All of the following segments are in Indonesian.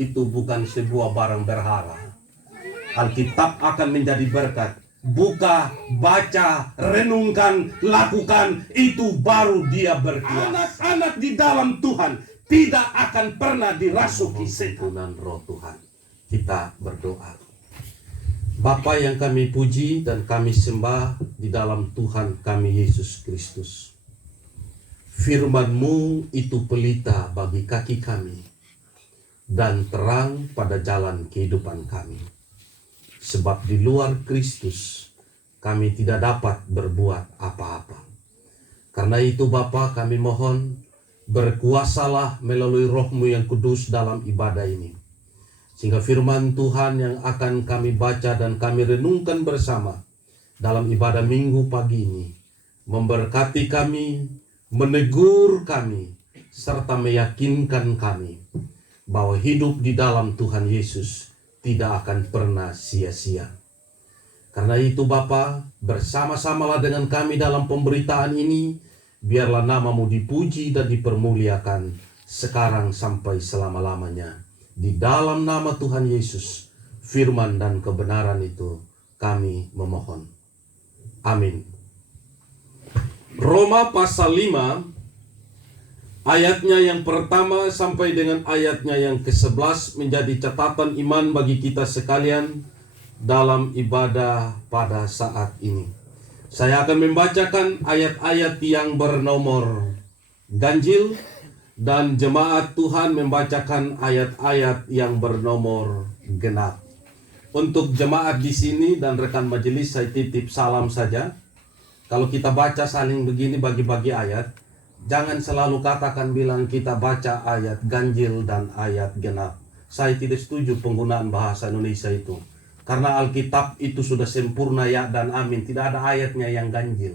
itu bukan sebuah barang berharga. Alkitab akan menjadi berkat. Buka, baca, renungkan, lakukan, itu baru dia berkuasa. Anak-anak di dalam Tuhan tidak akan pernah dirasuki setan roh Tuhan. Kita berdoa. Bapa yang kami puji dan kami sembah di dalam Tuhan kami Yesus Kristus. Firman-Mu itu pelita bagi kaki kami dan terang pada jalan kehidupan kami. Sebab di luar Kristus kami tidak dapat berbuat apa-apa. Karena itu Bapa, kami mohon berkuasalah melalui Roh-Mu yang kudus dalam ibadah ini. Sehingga firman Tuhan yang akan kami baca dan kami renungkan bersama dalam ibadah minggu pagi ini memberkati kami, menegur kami, serta meyakinkan kami bahwa hidup di dalam Tuhan Yesus tidak akan pernah sia-sia. Karena itu Bapa, bersama-samalah dengan kami dalam pemberitaan ini, biarlah nama-Mu dipuji dan dipermuliakan sekarang sampai selama-lamanya. Di dalam nama Tuhan Yesus, firman dan kebenaran itu kami memohon. Amin. Roma pasal 5 ayatnya yang pertama sampai dengan ayatnya yang ke-11 menjadi catatan iman bagi kita sekalian dalam ibadah pada saat ini. Saya akan membacakan ayat-ayat yang bernomor ganjil dan jemaat Tuhan membacakan ayat-ayat yang bernomor genap. Untuk jemaat di sini dan rekan majelis saya titip salam saja. Kalau kita baca saling begini bagi-bagi ayat, jangan selalu katakan bilang kita baca ayat ganjil dan ayat genap. Saya tidak setuju penggunaan bahasa Indonesia itu. Karena Alkitab itu sudah sempurna ya dan amin. Tidak ada ayatnya yang ganjil.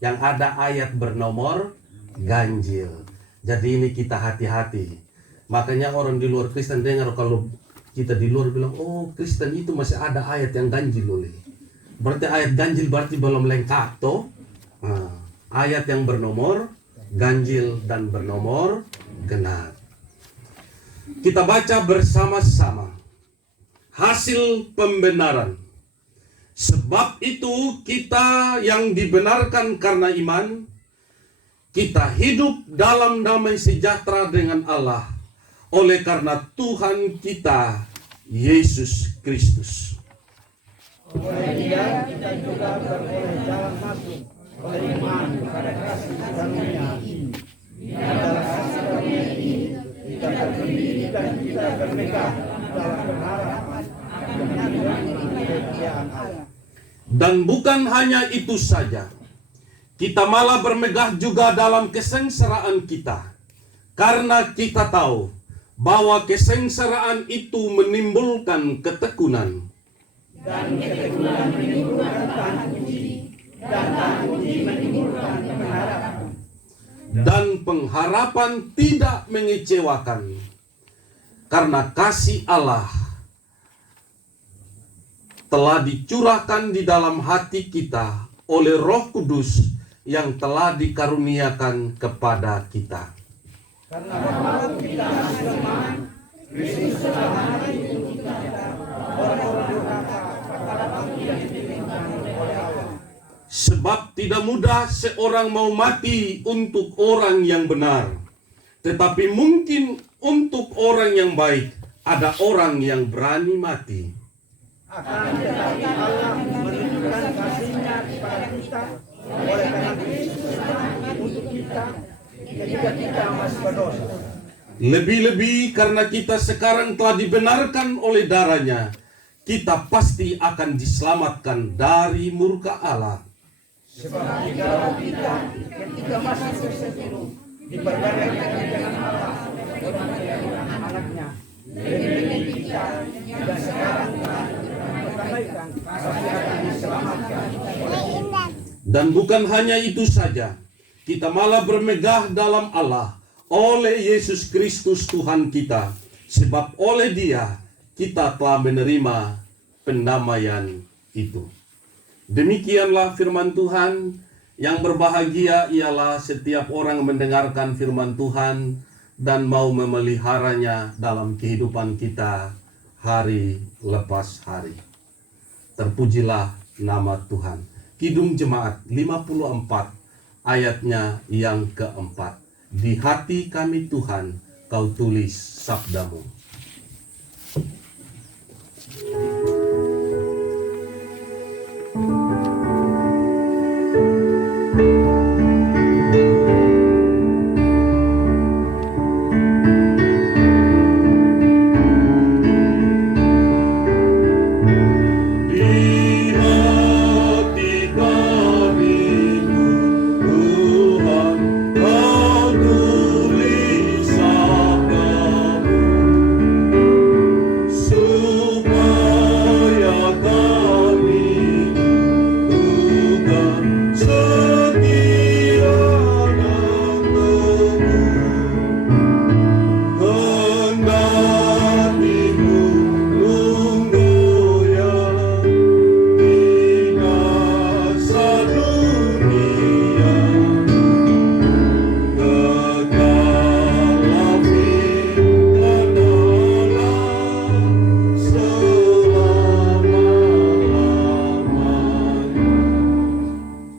Yang ada ayat bernomor ganjil. Jadi ini kita hati-hati. Makanya orang di luar Kristen dengar kalau kita di luar bilang, oh Kristen itu masih ada ayat yang ganjil oleh. Berarti ayat ganjil berarti belum lengkap toh. Nah, ayat yang bernomor ganjil dan bernomor genap. Kita baca bersama-sama. Hasil pembenaran. Sebab itu kita yang dibenarkan karena iman, kita hidup dalam damai sejahtera dengan Allah oleh karena Tuhan kita Yesus Kristus. Oleh Dia kita juga beroleh jalan masuk oleh iman kepada kasih karunia ini. Dalam kasih karunia ini kita berdiri dan kita bermegah dalam pengharapan kemuliaan Allah. Dan bukan hanya itu saja, kita malah bermegah juga dalam kesengsaraan kita, karena kita tahu bahwa kesengsaraan itu menimbulkan ketekunan. Dan ketekunan menimbulkan tahan uji, dan tahan uji menimbulkan pengharapan. Dan pengharapan tidak mengecewakan, karena kasih Allah telah dicurahkan di dalam hati kita oleh Roh Kudus yang telah dikaruniakan kepada kita. Karena waktu kita masih lemah, Kristus telah mati untuk kita. Orang-orang durhaka pada waktu yang dipilihkan oleh Allah. Sebab tidak mudah seorang mau mati untuk orang yang benar, tetapi mungkin untuk orang yang baik ada orang yang berani mati. Akan tetapi Allah menunjukkan kasih-Nya kepada kita oleh karena Kristus mati untuk kita ketika kita masih berdosa. Lebih-lebih karena kita sekarang telah dibenarkan oleh darah-Nya, kita pasti akan diselamatkan dari murka Allah. Sebab jikalau kita ketika masih berseteru diperbarengkan dengan Allah dan anaknya, lebih-lebih kita dan sekarang telah dipertabaikan pasti akan diselamatkan oleh Allah. Dan bukan hanya itu saja, kita malah bermegah dalam Allah oleh Yesus Kristus Tuhan kita, sebab oleh Dia kita telah menerima pendamaian itu. Demikianlah firman Tuhan. Yang berbahagia ialah setiap orang mendengarkan firman Tuhan dan mau memeliharanya dalam kehidupan kita hari lepas hari. Terpujilah nama Tuhan. Kidung Jemaat 54 ayatnya yang keempat. Di hati kami Tuhan, Kau tulis sabdamu.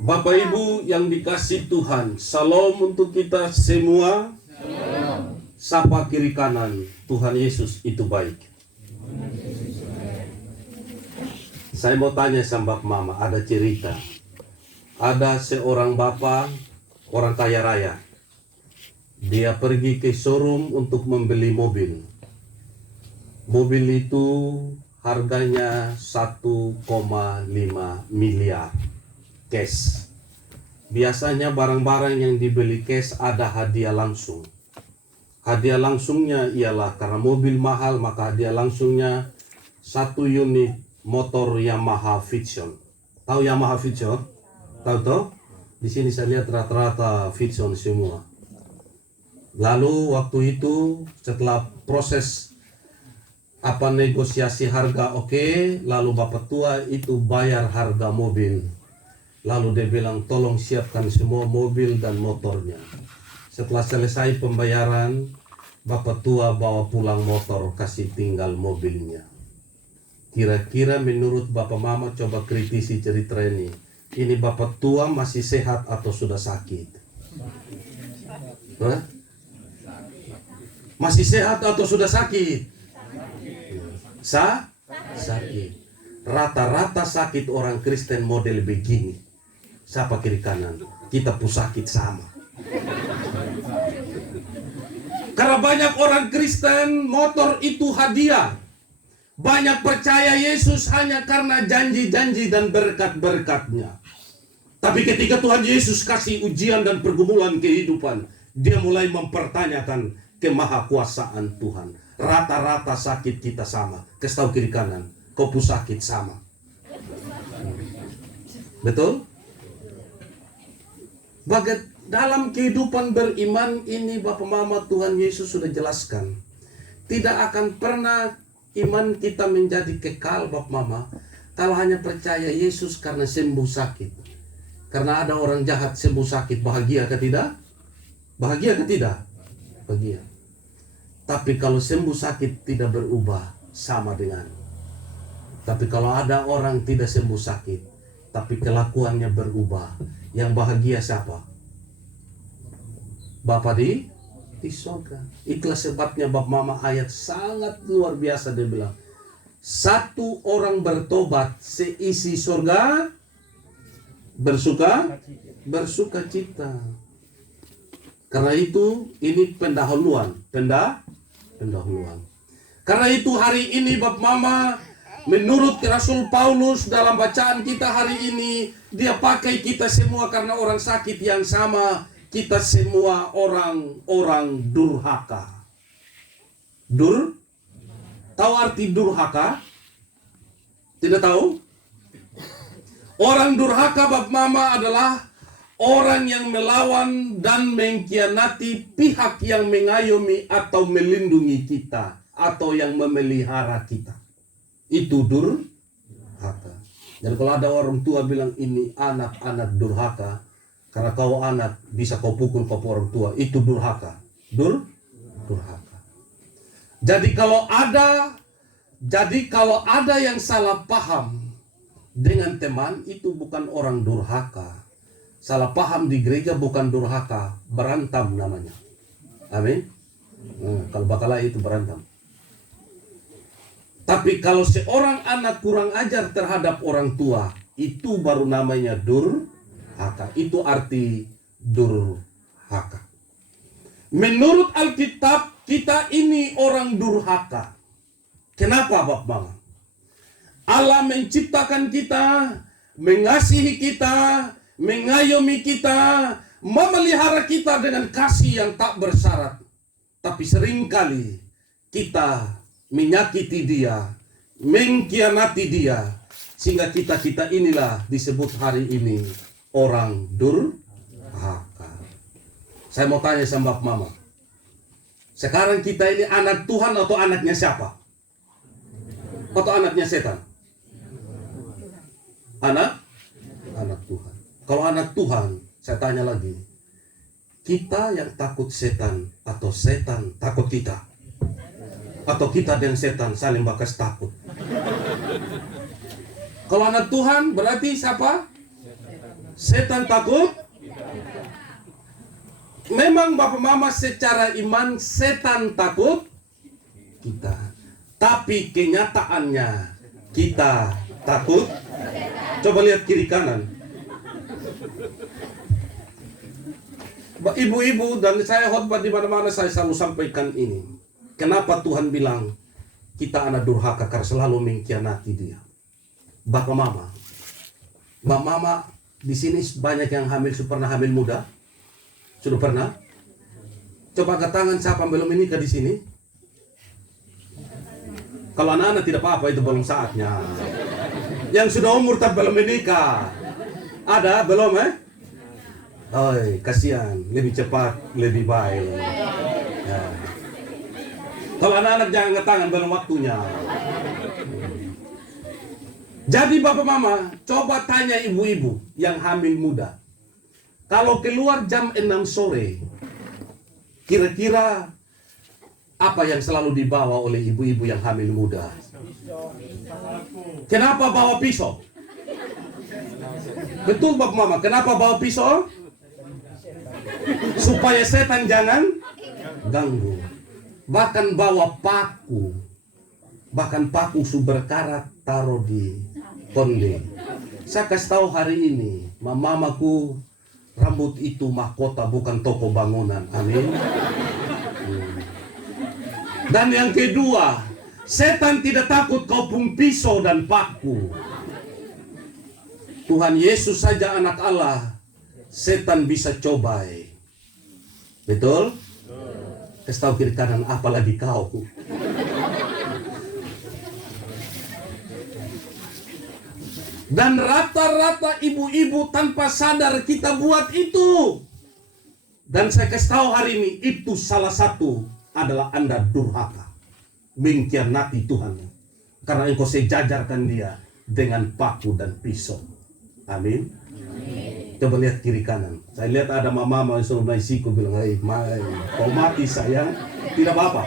Bapak Ibu yang dikasih Tuhan, salam untuk kita semua. Sapa kiri kanan, Tuhan Yesus itu baik. Saya mau tanya sama Bapak Mama, ada cerita. Ada seorang bapak, orang kaya raya. Dia pergi ke showroom untuk membeli mobil. Mobil itu harganya 1,5 miliar cash. Biasanya barang-barang yang dibeli cash ada hadiah langsung. Hadiah langsungnya ialah karena mobil mahal, maka hadiah langsungnya 1 unit motor Yamaha Vision. Tahu Yamaha Vision? Tahu toh? Di sini saya lihat rata-rata Vision semua. Lalu waktu itu setelah proses negosiasi harga oke, lalu bapak tua itu bayar harga mobil. Lalu dia bilang, tolong siapkan semua mobil dan motornya. Setelah selesai pembayaran, bapak tua bawa pulang motor, kasih tinggal mobilnya. Kira-kira menurut bapak mama, coba kritisi cerita ini. Ini bapak tua masih sehat atau sudah sakit? Hah? Masih sehat atau sudah sakit? Sakit. Rata-rata sakit orang Kristen model begini. Siapa kiri kanan? Kita pun sakit sama. Karena banyak orang Kristen motor itu hadiah. Banyak percaya Yesus hanya karena janji-janji dan berkat-berkatnya. Tapi ketika Tuhan Yesus kasih ujian dan pergumulan kehidupan, dia mulai mempertanyakan kemahakuasaan Tuhan. Rata-rata sakit kita sama. Kasih tahu kiri kanan, kau pun sakit sama. Betul? Dalam kehidupan beriman ini Bapak Mama, Tuhan Yesus sudah jelaskan. Tidak akan pernah iman kita menjadi kekal Bapak Mama kalau hanya percaya Yesus karena sembuh sakit. Karena ada orang jahat sembuh sakit, bahagia ke tidak? Bahagia ke tidak? Bahagia. Tapi kalau sembuh sakit tidak berubah, sama dengan. Tapi kalau ada orang tidak sembuh sakit, tapi kelakuannya berubah, yang bahagia siapa? Bapak di surga. Itulah sebabnya Bapak Mama ayat sangat luar biasa, dia bilang, satu orang bertobat seisi surga bersuka cita. Karena itu ini pendahuluan. Karena itu hari ini Bapak Mama, menurut Rasul Paulus dalam bacaan kita hari ini, dia pakai kita semua karena orang sakit yang sama. Kita semua orang durhaka. Tahu arti durhaka? Tidak tahu? Orang durhaka Bapak Mama adalah orang yang melawan dan mengkhianati pihak yang mengayomi atau melindungi kita, atau yang memelihara kita. Itu durhaka. Dan kalau ada orang tua bilang ini anak-anak durhaka, karena kau anak bisa kau pukul kau orang tua, itu durhaka. durhaka. Jadi kalau ada yang salah paham dengan teman, itu bukan orang durhaka. Salah paham di gereja bukan durhaka, berantam namanya. Amin. Kalau bakalah itu berantam. Tapi kalau seorang anak kurang ajar terhadap orang tua, itu baru namanya durhaka. Itu arti durhaka. Menurut Alkitab, kita ini orang durhaka. Kenapa, Bapak Mama? Allah menciptakan kita, mengasihi kita, mengayomi kita, memelihara kita dengan kasih yang tak bersyarat. Tapi seringkali kita menyakiti dia, mengkhianati dia, sehingga kita inilah disebut hari ini orang durhaka. Saya mau tanya sama Bapak Mama, sekarang kita ini anak Tuhan atau anaknya siapa? Atau anaknya setan? Anak Tuhan. Kalau anak Tuhan, saya tanya lagi, kita yang takut setan atau setan takut kita? Atau kita dan setan saling bakas takut? Kalau anak Tuhan berarti siapa? Setan takut? Memang Bapak Mama secara iman setan takut kita. Tapi kenyataannya kita takut. Coba lihat kiri kanan. Ibu-ibu dan saya khotbah di mana-mana saya selalu sampaikan ini. Kenapa Tuhan bilang kita anak durhaka? Karena selalu mengkhianati dia. Bapak Mama, Mbak Mama di sini banyak yang hamil, pernah hamil muda? Sudah pernah? Coba angkat tangan siapa belum menikah di sini? Kalau anak-anak tidak apa-apa, itu belum saatnya. Yang sudah umur tapi belum menikah, ada belum Oi, kasihan, lebih cepat, lebih baik. Ya. Kalau anak-anak jangan angkat tangan, belum waktunya. Jadi Bapak Mama, coba tanya ibu-ibu yang hamil muda. Kalau keluar jam 6 sore, kira-kira apa yang selalu dibawa oleh ibu-ibu yang hamil muda? Kenapa bawa pisau? Betul Bapak Mama, kenapa bawa pisau? Supaya setan jangan ganggu. Bahkan bawa paku. Bahkan paku sumber karat taruh di konde. Saya kasih tahu hari ini, mamaku, rambut itu mahkota bukan toko bangunan. Amin. Dan yang kedua, setan tidak takut kau pun pisau dan paku. Tuhan Yesus saja anak Allah, setan bisa cobai. Betul? Kasih tahu kiri kanan, apalagi kau. Dan rata-rata ibu-ibu tanpa sadar kita buat itu. Dan saya kasih tahu hari ini, itu salah satu adalah Anda durhaka, mengkhianati Tuhan, karena engkau sejajarkan dia dengan paku dan pisau. Amin. Coba lihat kiri kanan. Saya lihat ada mama yang suruh naik siku bilang, "Hei, kau mati sayang, tidak apa-apa."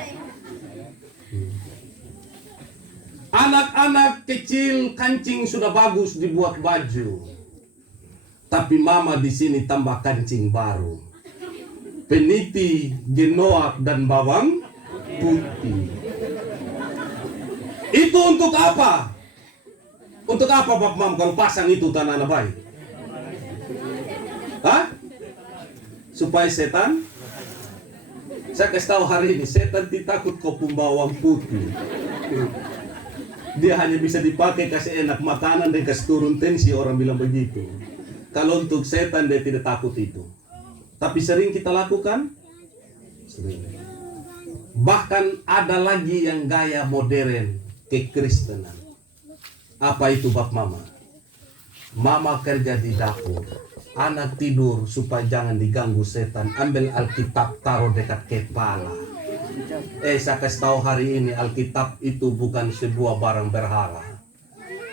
Anak-anak kecil kancing sudah bagus dibuat baju, tapi mama di sini tambah kancing baru, peniti, genoak dan bawang putih. Itu untuk apa? Untuk apa Bapak Mam kalau pasang itu tanah anak baik? Hah? Supaya setan? Saya kasih tahu hari ini, setan takut kau pun bawang putih. Dia hanya bisa dipakai kasih enak makanan dan kasih turun tensi, orang bilang begitu. Kalau untuk setan dia tidak takut itu. Tapi sering kita lakukan? Sering. Bahkan ada lagi yang gaya modern kekristenan. Apa itu Bapak Mama? Mama kerja di dapur, anak tidur supaya jangan diganggu setan, ambil Alkitab taruh dekat kepala. Saya kasih tahu hari ini, Alkitab itu bukan sebuah barang berharga.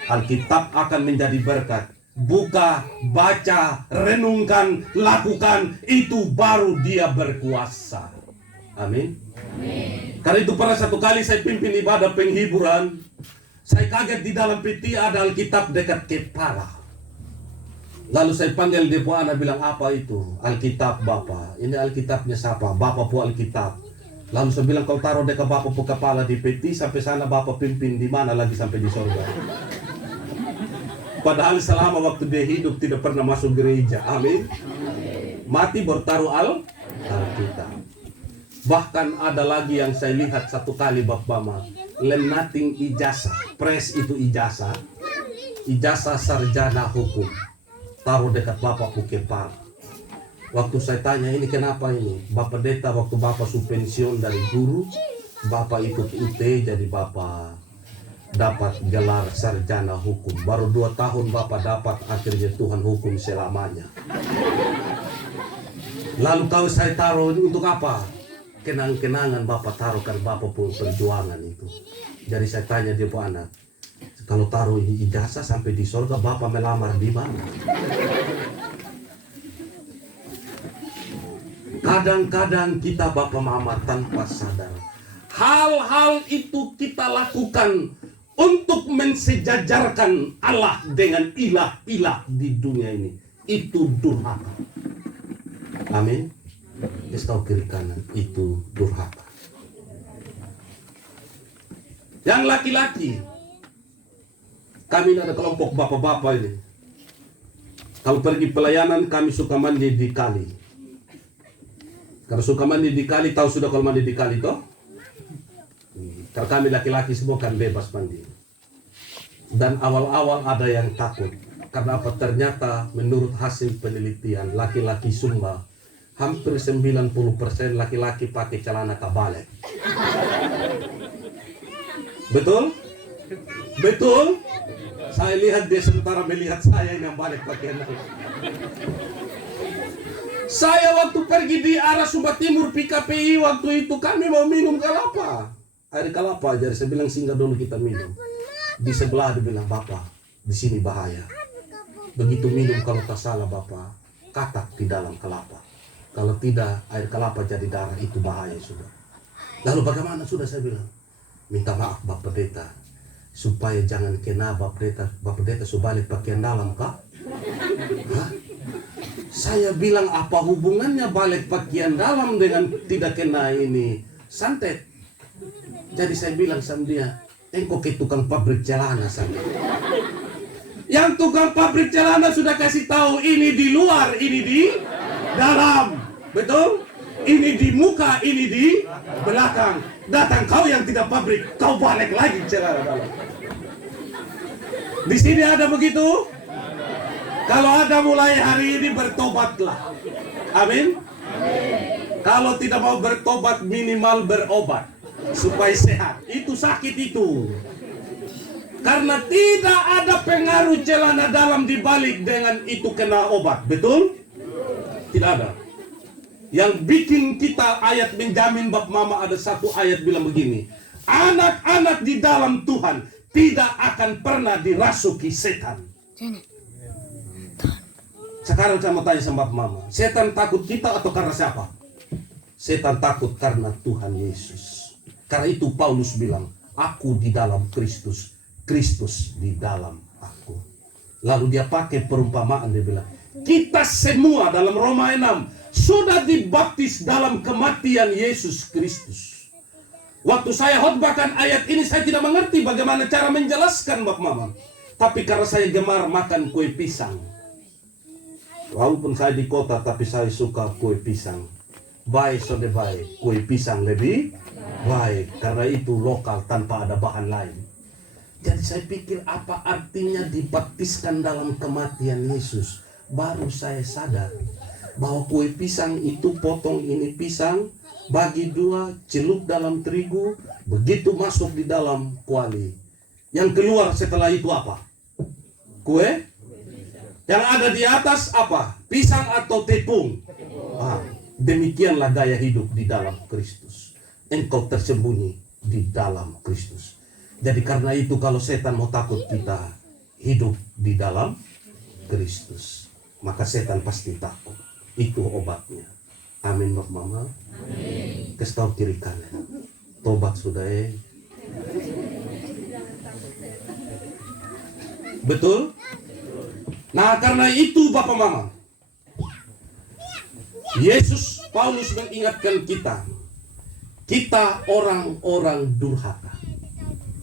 Alkitab akan menjadi berkat. Buka, baca, renungkan, lakukan, itu baru dia berkuasa. Amin. Karena itu pada satu kali saya pimpin ibadah penghiburan, saya kaget di dalam peti ada Alkitab dekat kepala. Lalu saya panggil dia pun anak bilang, apa itu? Alkitab Bapak. Ini Alkitabnya siapa? Bapak pun Alkitab. Lalu saya bilang, kau taruh dekat Bapak pun kepala di peti, sampai sana Bapak pimpin di mana lagi sampai di sorga. Padahal selama waktu dia hidup tidak pernah masuk gereja. Amin. Mati bertaruh Alkitab. Bahkan ada lagi yang saya lihat satu kali Bapak Mama, lenating ijazah, pres itu ijazah sarjana hukum, taruh dekat Bapak kepala. Waktu saya tanya ini kenapa ini, Bapak Deta waktu Bapak pensiun dari guru, Bapak ikut UT jadi Bapak dapat gelar sarjana hukum. Baru 2 tahun Bapak dapat, akhirnya Tuhan hukum selamanya. Lalu kalau saya taruh ini untuk apa? Kenang-kenangan Bapak taruh kan Bapak pun perjuangan itu. Jadi saya tanya dia pun anak, kalau taruh ini ijazah sampai di surga Bapak melamar di mana? Kadang-kadang kita Bapak Mama tanpa sadar, hal-hal itu kita lakukan untuk mensejajarkan Allah dengan ilah-ilah di dunia ini. Itu durhaka. Amin. Tahu kiri kanan itu durhaka. Yang laki-laki, kami ada kelompok bapak-bapak ini. Kalau pergi pelayanan kami suka mandi di kali. Kalau suka mandi di kali, tahu sudah kalau mandi di kali toh? Karena kami laki-laki semua kan bebas mandi. Dan awal-awal ada yang takut. Karena apa? Ternyata menurut hasil penelitian laki-laki Sumba hampir 90% laki-laki pakai celana kabalet. Betul? Betul? Saya lihat dia sementara melihat saya yang balik pakaian. Saya waktu pergi di arah Sumba Timur PKPI waktu itu kami mau minum kelapa. Air kelapa, jadi saya bilang singgah dulu kita minum. Di sebelah dia bilang, Bapak, di sini bahaya. Begitu minum kalau tak salah Bapak, katak di dalam kelapa. Kalau tidak, air kelapa jadi darah, itu bahaya sudah. Lalu bagaimana sudah saya bilang? Minta maaf Bapak Pendeta, supaya jangan kena Bapak Pendeta sudah balik pakaian dalam kah? Hah? Saya bilang apa hubungannya balik pakaian dalam dengan tidak kena ini santet? Jadi saya bilang sama dia, engkau ke tukang pabrik celana sana. Yang tukang pabrik celana sudah kasih tahu ini di luar, ini di dalam. Betul? Ini di muka, ini di belakang. Datang kau yang tidak pabrik, kau balik lagi celana dalam. Di sini ada begitu? Kalau ada mulai hari ini bertobatlah. Amin. Kalau tidak mau bertobat minimal berobat supaya sehat. Itu sakit itu. Karena tidak ada pengaruh celana dalam dibalik dengan itu kena obat. Betul? Tidak ada. Yang bikin kita ayat menjamin Bap Mama ada satu ayat bilang begini. Anak-anak di dalam Tuhan tidak akan pernah dirasuki setan. Sekarang saya mau tanya sama Bap Mama. Setan takut kita atau karena siapa? Setan takut karena Tuhan Yesus. Karena itu Paulus bilang, aku di dalam Kristus, Kristus di dalam aku. Lalu dia pakai perumpamaan, dia bilang, kita semua dalam Roma 6 sudah dibaptis dalam kematian Yesus Kristus. Waktu saya khotbahkan ayat ini, saya tidak mengerti bagaimana cara menjelaskan Bap Mama. Tapi karena saya gemar makan kue pisang. Walaupun saya di kota, tapi saya suka kue pisang. Baik, sudah baik. Kue pisang lebih baik. Karena itu lokal tanpa ada bahan lain. Jadi saya pikir apa artinya dibaptiskan dalam kematian Yesus. Baru saya sadar bahwa kue pisang itu potong ini pisang, bagi dua, celup dalam terigu, begitu masuk di dalam kuali. Yang keluar setelah itu apa? Kue? Yang ada di atas apa? Pisang atau tepung? Demikianlah gaya hidup di dalam Kristus. Engkau tersembunyi di dalam Kristus. Jadi karena itu kalau setan mau takut kita hidup di dalam Kristus, maka setan pasti takut. Itu obatnya. Amin Bap Mama. Amin. Kasih tahu kiri kanan. Tobat sudah Betul? Nah, karena itu Bapak Mama, Yesus Paulus mengingatkan kita orang-orang durhaka.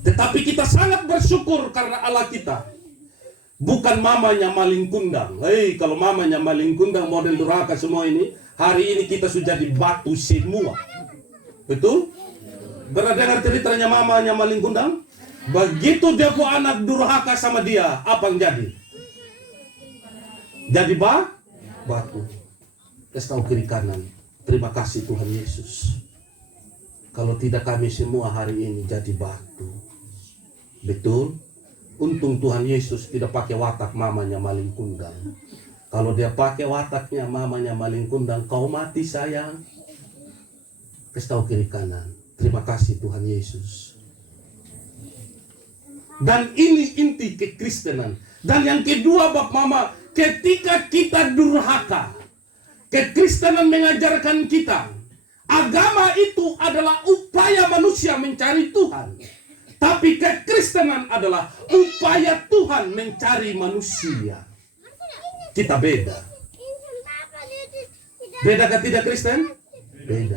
Tetapi kita sangat bersyukur karena Allah kita bukan mamanya maling kundang. Kalau mamanya maling kundang model durhaka semua ini, hari ini kita sudah jadi batu semua. Betul? Pernah dengar ceritanya mamanya maling kundang? Begitu dia punya anak durhaka sama dia, apa yang jadi? Jadi batu. Kasih tahu kiri kanan. Terima kasih Tuhan Yesus. Kalau tidak kami semua hari ini jadi batu. Betul? Untung Tuhan Yesus tidak pakai watak mamanya maling kundang. Kalau dia pakai wataknya mamanya maling kundang, kau mati sayang. Kasih tahu kiri kanan. Terima kasih Tuhan Yesus. Dan ini inti kekristenan. Dan yang kedua Bapak Mama, ketika kita durhaka, kekristenan mengajarkan kita, agama itu adalah upaya manusia mencari Tuhan. Tapi kekristenan adalah upaya Tuhan mencari manusia. Kita beda. Beda ke tidak Kristen? Beda.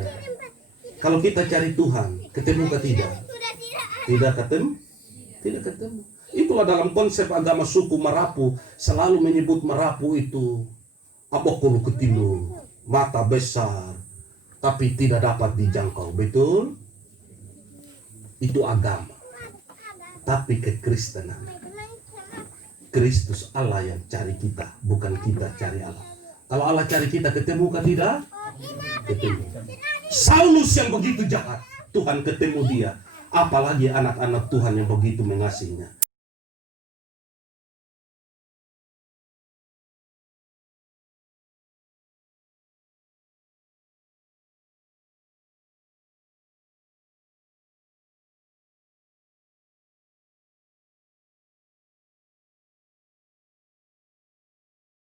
Kalau kita cari Tuhan, ketemu ke tidak? Tidak ketemu? Tidak ketemu. Itulah dalam konsep agama suku Marapu, selalu menyebut Marapu itu abokulu ketilu, mata besar, tapi tidak dapat dijangkau. Betul? Itu agama. Tapi kekristenan, Kristus Allah yang cari kita, bukan kita cari Allah. Kalau Allah cari kita, ketemu kan tidak? Ketemu. Saulus yang begitu jahat, Tuhan ketemu dia. Apalagi anak-anak Tuhan yang begitu mengasihinya.